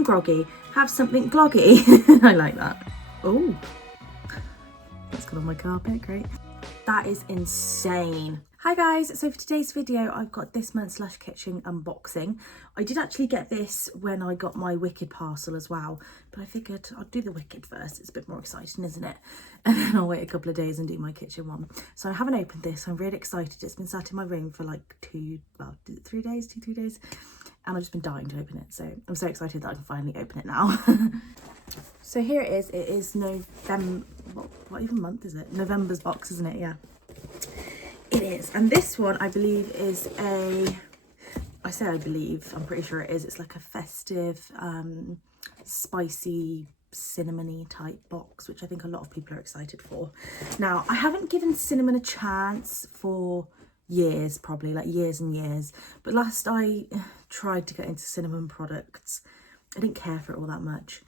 Feeling groggy? Have something gloggy. I like that. Oh, that's got on my carpet, great. That is insane. Hi guys, so for today's video I've got this month's Lush Kitchen unboxing. I did actually get this when I got my Wicked parcel as well, but I figured I'll do the Wicked first, it's a bit more exciting, isn't it? And then I'll wait a couple of days and do my kitchen one. So I haven't opened this, I'm really excited. It's been sat in my room for like 3 days, and I've just been dying to open it. So I'm so excited that I can finally open it now. So here it is November, what even month is it? November's box, isn't it? Yeah. It is, and this one I believe is I say I believe, I'm pretty sure it is. It's like a festive, spicy, cinnamony type box, which I think a lot of people are excited for. Now, I haven't given cinnamon a chance for years, probably like years and years. But last I tried to get into cinnamon products, I didn't care for it all that much.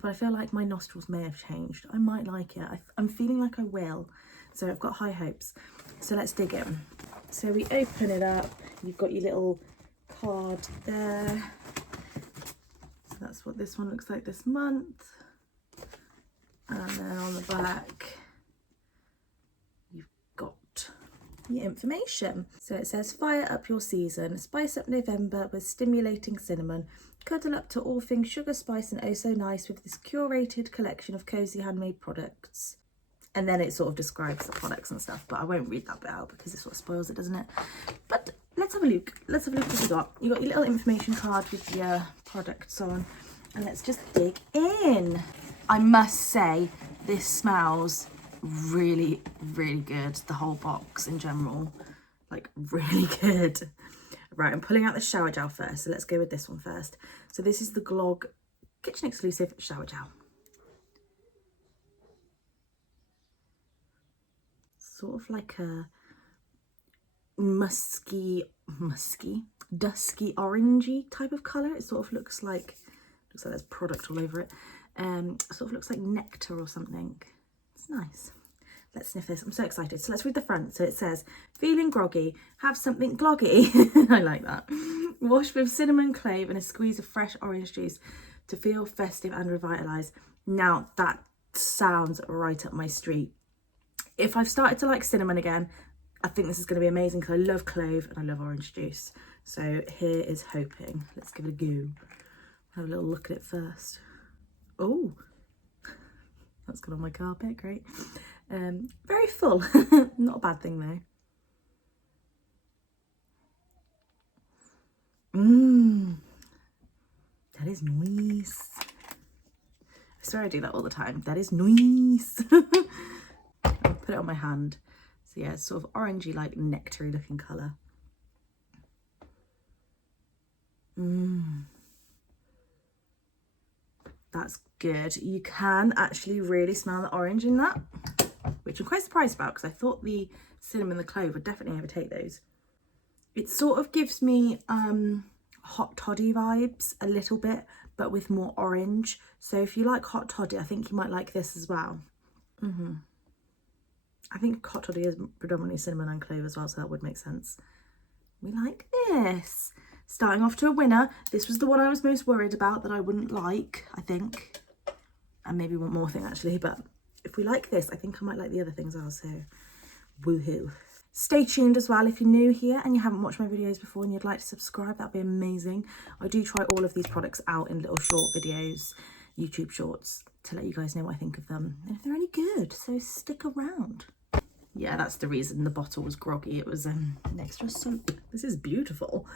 But I feel like my nostrils may have changed. I might like it. I'm feeling like I will. So I've got high hopes. So let's dig in. So we open it up. You've got your little card there. So that's what this one looks like this month. And then on the back, you've got your information. So it says, fire up your season, spice up November with stimulating cinnamon, cuddle up to all things sugar, spice and oh so nice with this curated collection of cozy handmade products. And then it sort of describes the products and stuff, but I won't read that bit out because it sort of spoils it, doesn't it? But let's have a look. Let's have a look what we got. You got your little information card with your products on, and let's just dig in. I must say, this smells really, really good. The whole box in general, like really good. Right, I'm pulling out the shower gel first, so let's go with this one first. So this is the Glog kitchen exclusive shower gel. Sort of like a dusky orangey type of colour. It sort of looks like there's product all over it. Sort of looks like nectar or something. It's nice. Let's sniff this. I'm so excited. So let's read the front. So it says, feeling groggy, have something gloggy. I like that. Wash with cinnamon clove and a squeeze of fresh orange juice to feel festive and revitalised. Now that sounds right up my street. If I've started to like cinnamon again, I think this is going to be amazing because I love clove and I love orange juice. So here is hoping. Let's give it a go. Have a little look at it first. Oh, that's got on my carpet, great. Very full, not a bad thing though. That is nice. I swear I do that all the time. That is nice. I'll put it on my hand. So yeah, it's sort of orangey, like nectar-y looking colour. That's good. You can actually really smell the orange in that, which I'm quite surprised about because I thought the cinnamon and the clove would definitely overtake those. It sort of gives me hot toddy vibes a little bit, but with more orange. So if you like hot toddy, I think you might like this as well. I think hot toddy is predominantly cinnamon and clove as well, so that would make sense. We like this. Starting off to a winner. This was the one I was most worried about that I wouldn't like, I think. And maybe one more thing actually, but if we like this, I think I might like the other things also. Woohoo. Stay tuned as well if you're new here and you haven't watched my videos before and you'd like to subscribe, that'd be amazing. I do try all of these products out in little short videos, YouTube shorts, to let you guys know what I think of them and if they're any good, so stick around. Yeah, that's the reason the bottle was groggy. It was an extra soap. This is beautiful.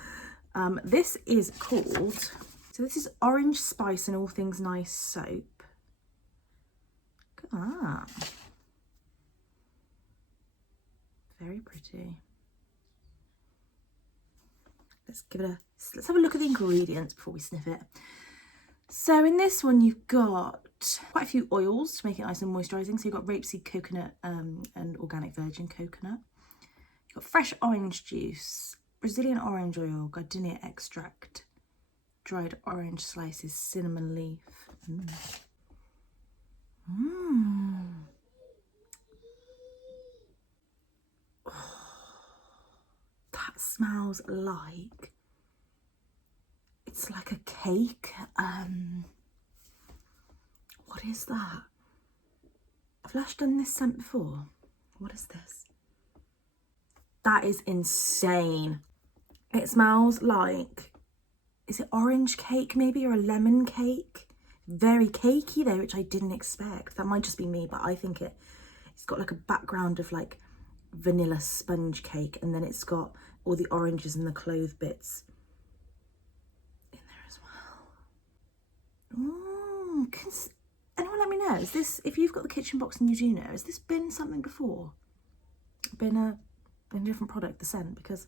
This is called, so this is Orange Spice and All Things Nice soap. Look at that. Very pretty. Let's have a look at the ingredients before we sniff it. So in this one you've got quite a few oils to make it nice and moisturising. So you've got rapeseed coconut and organic virgin coconut. You've got fresh orange juice, Brazilian orange oil, gardenia extract, dried orange slices, cinnamon leaf. Oh, that smells like, It's like a cake. What is that? Have Lush done this scent before? What is this? That is insane. It smells like, is it orange cake maybe, or a lemon cake? Very cakey though, which I didn't expect. That might just be me, but I think it's got like a background of like vanilla sponge cake, and then it's got all the oranges and the clove bits in there as well. Ooh, anyone let me know, is this, if you've got the kitchen box and you do know, has this been something before? Been a different product, the scent? Because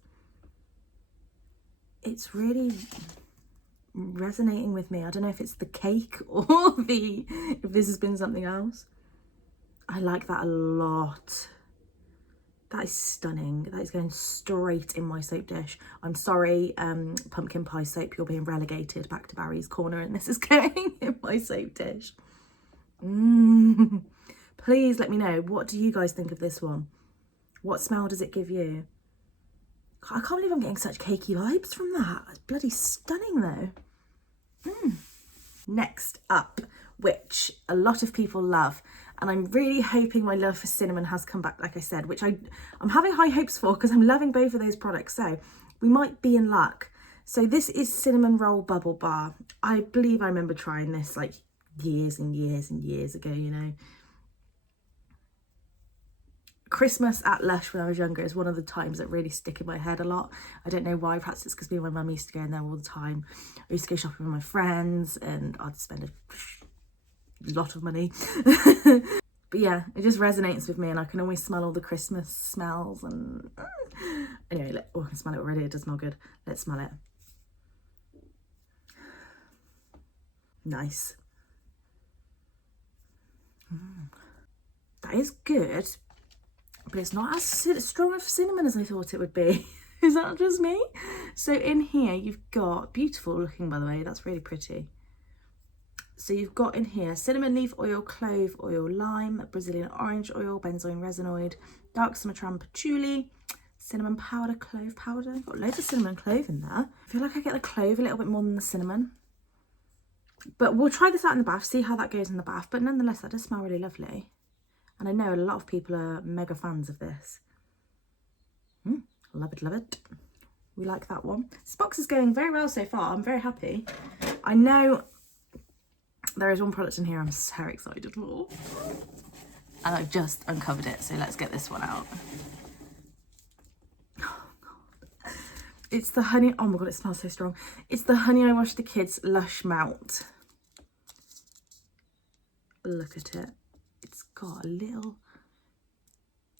it's really resonating with me. I don't know if it's the cake or if this has been something else. I like that a lot. That is stunning. That is going straight in my soap dish. I'm sorry, pumpkin pie soap, you're being relegated back to Barry's corner, and this is going in my soap dish. Please let me know, what do you guys think of this one? What smell does it give you? I can't believe I'm getting such cakey vibes from that. It's bloody stunning though. Next up, which a lot of people love, and I'm really hoping my love for cinnamon has come back, like I said, which I'm having high hopes for because I'm loving both of those products, so we might be in luck. So this is Cinnamon Roll Bubble Bar. I believe I remember trying this like years and years and years ago, you know. Christmas at Lush when I was younger is one of the times that really stick in my head a lot. I don't know why, perhaps it's because me and my mum used to go in there all the time. I used to go shopping with my friends and I'd spend a lot of money. But yeah, it just resonates with me, and I can always smell all the Christmas smells. And anyway, I can smell it already. It does smell good. Let's smell it. Nice. That is good. But it's not as strong of cinnamon as I thought it would be. Is that just me? So in here you've got, beautiful looking by the way, that's really pretty. So you've got in here cinnamon leaf oil, clove oil, lime, Brazilian orange oil, benzoin resinoid, dark sumatra patchouli, cinnamon powder, clove powder. Got loads of cinnamon and clove in there. I feel like I get the clove a little bit more than the cinnamon. But we'll try this out in the bath, see how that goes in the bath. But nonetheless, that does smell really lovely. And I know a lot of people are mega fans of this. Love it, love it. We like that one. This box is going very well so far. I'm very happy. I know there is one product in here I'm so excited for. And I've just uncovered it, so let's get this one out. Oh, God. It's the honey, oh my God, it smells so strong. It's the Honey I Wash the Kids Lush Melt. Look at it. It's got a little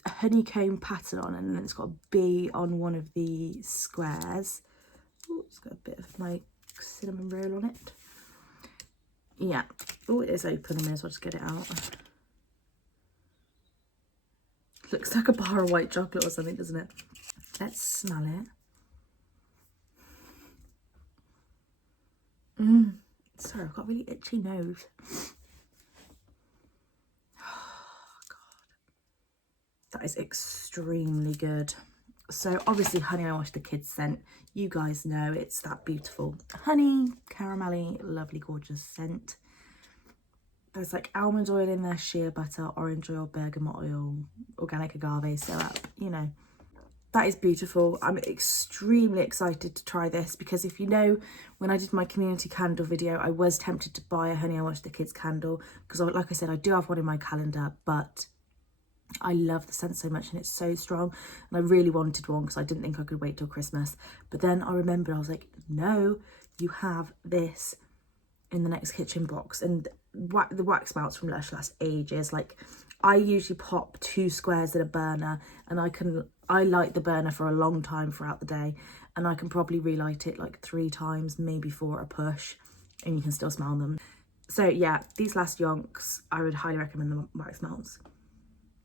honeycomb pattern on it, and then it's got a bee on one of the squares. Oh, it's got a bit of my cinnamon roll on it. Yeah. Oh, it is open. I may as well just get it out. Looks like a bar of white chocolate or something, doesn't it? Let's smell it. Sorry, I've got a really itchy nose. That is extremely good. So obviously Honey I Wash the Kids scent, you guys know it's that beautiful honey, caramelly, lovely, gorgeous scent. There's like almond oil in there, shea butter, orange oil, bergamot oil, organic agave syrup, you know. That is beautiful. I'm extremely excited to try this because if you know, when I did my community candle video, I was tempted to buy a Honey I Wash the Kids candle because like I said, I do have one in my calendar, but I love the scent so much and it's so strong, and I really wanted one because I didn't think I could wait till Christmas. But then I remembered, I was like, no, you have this in the next kitchen box, and the wax melts from Lush last ages. Like I usually pop 2 squares in a burner, and I light the burner for a long time throughout the day, and I can probably relight it like 3 times, maybe 4 a push, and you can still smell them. So yeah, these last yonks, I would highly recommend the wax melts.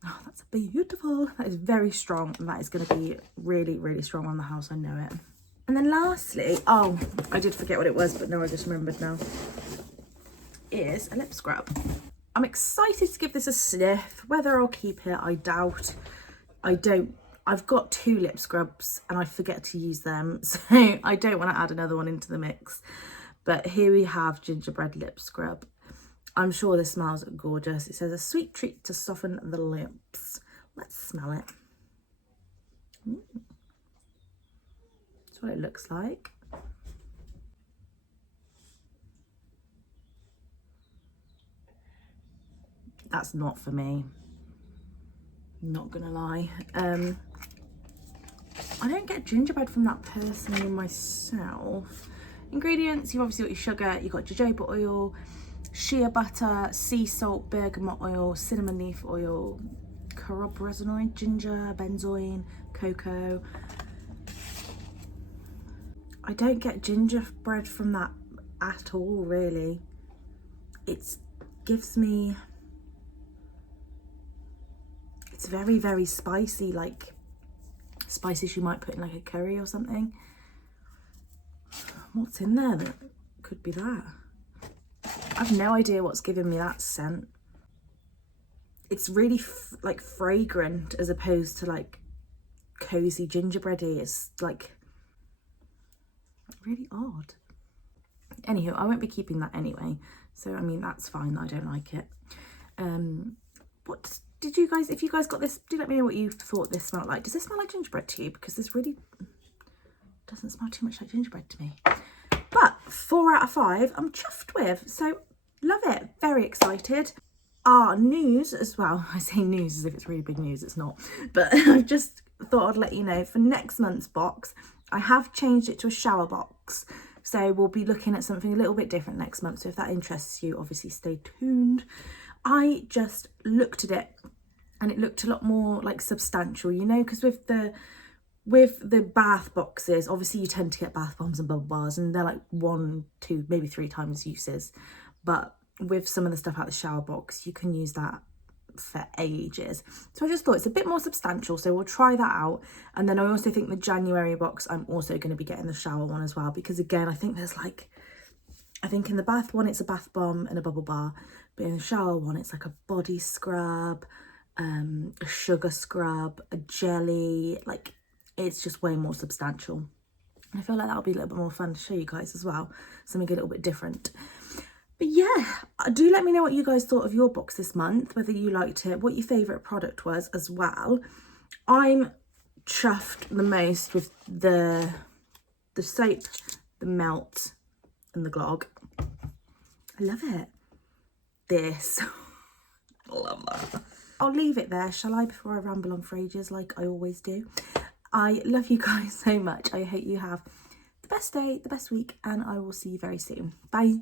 Oh, that's beautiful. That is very strong, and that is going to be really, really strong on the house. I know it. And then lastly, oh, I did forget what it was, but no, I just remembered now. Is a lip scrub. I'm excited to give this a sniff. Whether I'll keep it, I doubt. I I've got 2 lip scrubs and I forget to use them, so I don't want to add another one into the mix. But here we have Gingerbread lip scrub. I'm sure this smells gorgeous. It says a sweet treat to soften the lips. Let's smell it. That's what it looks like. That's not for me, not gonna lie. I don't get gingerbread from that personally myself. Ingredients, you've obviously got your sugar, you've got jojoba oil, shea butter, sea salt, bergamot oil, cinnamon leaf oil, carob resin oil, ginger, benzoin, cocoa. I don't get gingerbread from that at all, really. It gives me, it's very, very spicy, like spices you might put in like a curry or something. What's in there that could be that? I've no idea what's giving me that scent. It's really like fragrant as opposed to like cozy gingerbready. It's like really odd. Anywho, I won't be keeping that anyway. So, I mean, that's fine that I don't like it. What did you guys, if you guys got this, do let me know what you thought this smelled like. Does this smell like gingerbread to you? Because this really doesn't smell too much like gingerbread to me. But 4 out of 5 I'm chuffed with. So, love it. Very excited. News as well. I say news as if it's really big news. It's not. But I've just thought I'd let you know, for next month's box, I have changed it to a shower box. So we'll be looking at something a little bit different next month. So if that interests you, obviously stay tuned. I just looked at it and it looked a lot more like substantial, you know, because with the bath boxes, obviously you tend to get bath bombs and bubble bars and they're like 1, 2, maybe 3 times uses. But with some of the stuff out the shower box, you can use that for ages. So I just thought it's a bit more substantial, so we'll try that out. And then I also think the January box, I'm also going to be getting the shower one as well, because again, I think there's like, I think in the bath one it's a bath bomb and a bubble bar, but in the shower one it's like a body scrub, a sugar scrub, a jelly, like it's just way more substantial. And I feel like that'll be a little bit more fun to show you guys as well, something a little bit different. But yeah, do let me know what you guys thought of your box this month, whether you liked it, what your favourite product was as well. I'm chuffed the most with the soap, the melt and the Glog. I love it. This, I love that. I'll leave it there, shall I, before I ramble on for ages like I always do. I love you guys so much. I hope you have the best day, the best week, and I will see you very soon. Bye.